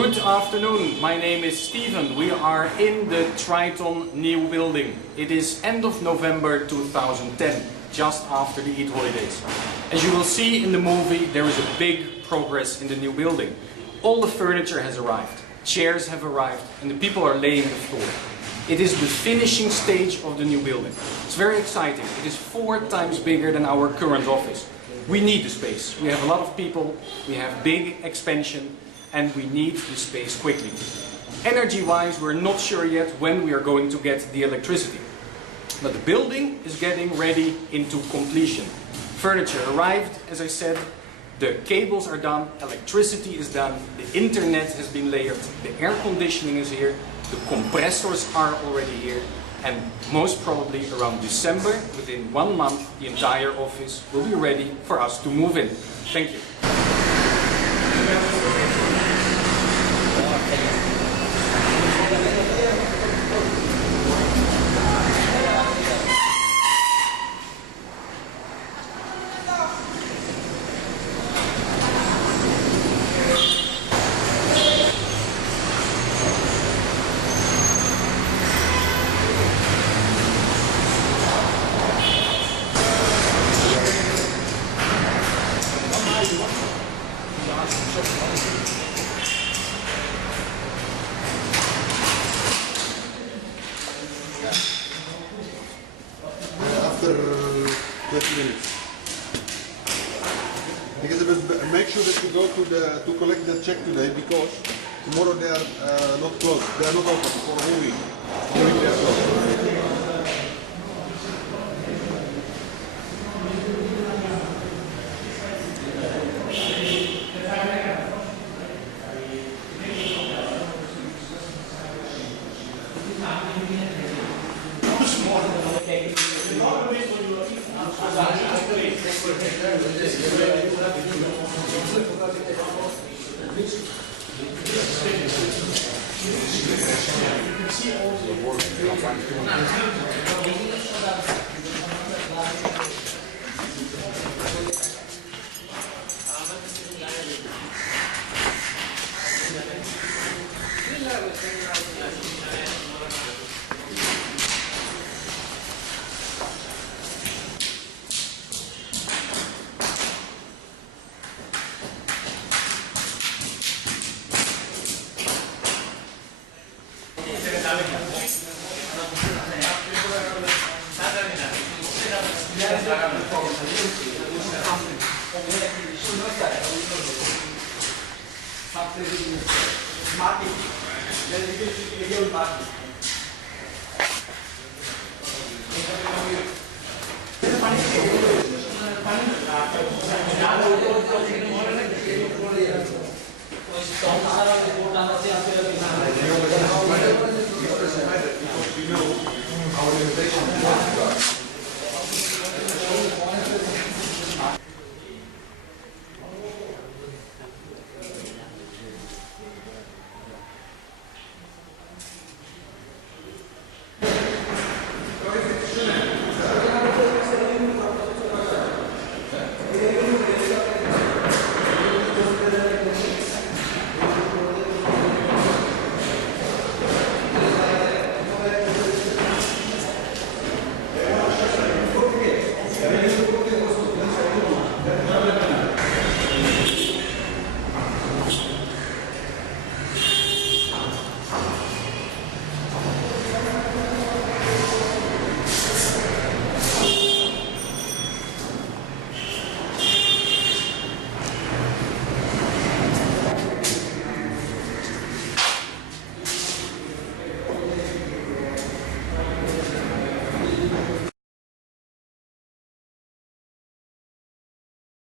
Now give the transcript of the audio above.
Good afternoon, my name is Steven. We are in the Triton new building. It is end of November 2010, just after the Eid holidays. As you will see in the movie, there is a big progress in the new building. All the furniture has arrived, chairs have arrived, and the people are laying the floor. It is the finishing stage of the new building. It's very exciting. It is 4 times bigger than our current office. We need the space. We have a lot of people, we have big expansion, and we need the space quickly. Energy-wise, we're not sure yet when we are going to get the electricity. But the building is getting ready into completion. Furniture arrived, as I said, the cables are done, electricity is done, the internet has been layered, the air conditioning is here, the compressors are already here, and most probably around December, within 1 month, the entire office will be ready for us to move in. Thank you. After 20 minutes. Because make sure that you go to collect the check today, because tomorrow they are not closed. They are not open for a whole week. Whole week they are closed. Our limitation.